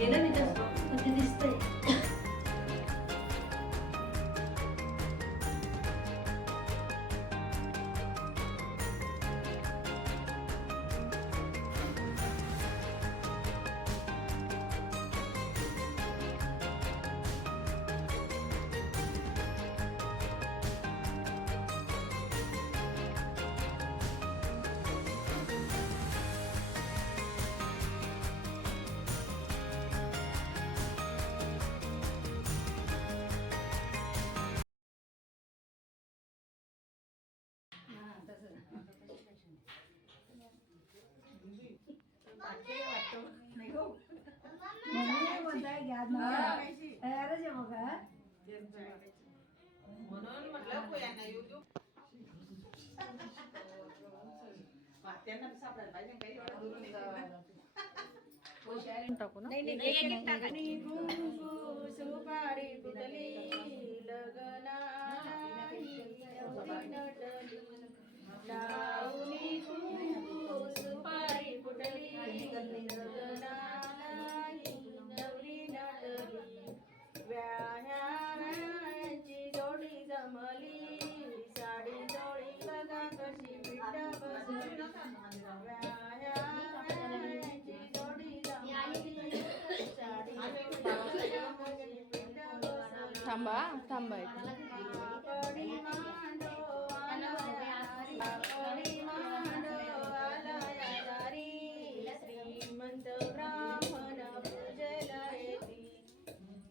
केलं मी तसं पण ते दिसतंय. म्हणून म्हटलं पोयांना YouTube त्यांना सापडायला पाहिजे काही एवढं दुरून टाकू ना सुपारी फुटली लग्नाला लावणी सुपारी फुटली लग्नाला नवरी नटली व्याह्याची जोडी जमली साडी जोडी बघा कशी पिठ बसली व्याह्याची जोडी जमली साडी थांबा थांबा पापडी मांडो आला पापडी मांडो आला दारी श्रीमंत ब्राह्मण पूजेला येती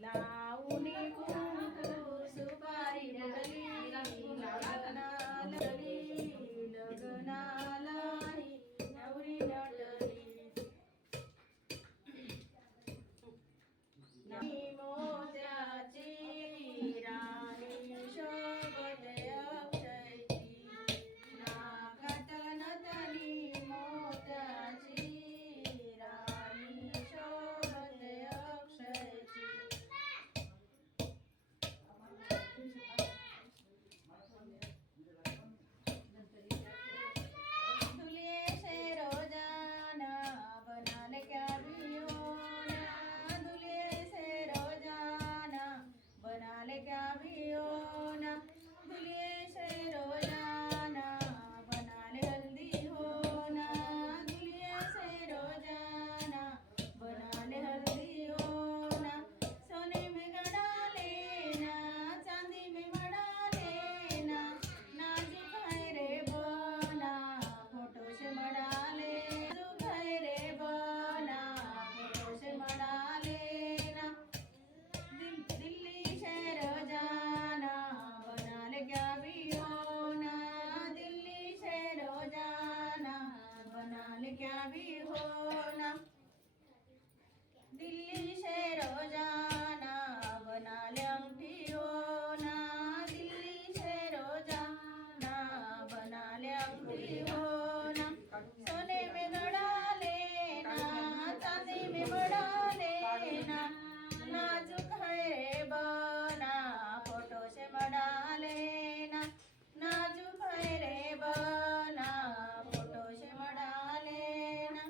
लावणी कुंकू सुपारी फुटली लग्नाला नवरी नटली मोत्याची राणी शोभते अक्षयची नाकात नथनी मोत्याची राणी शोभते अक्षयची दुल्हे से रोजाना बनाने क्या भियोना दुल्हे से रोजाना बनाने क्या भियोना दुल्हे से रोजाना बनाने हल्दी होना दुल्हे से रोजाना बनाने हल्दी होना सोने में गड़ा लेना चांदी में मड़ा लेना नाजुक है रे बना फोटो से मड़ा ले नाजुक है रे बना फोटो से मड़ा लेना दिल्ली शहर जाना बना ले क्या भी होना दिल्ली शहर जाना बना ले क्या भी होना दिल्ली शहर जाना बना ले अंगठी होना दिल्ली शहर जाना बना ले अंगठी होना सोने में गड़ा लेना चांदी में बड़ा लेना नाजुक है रे बना फोटो से बड़ा लेना नाजुक है रे बना फोटो से बड़ा लेना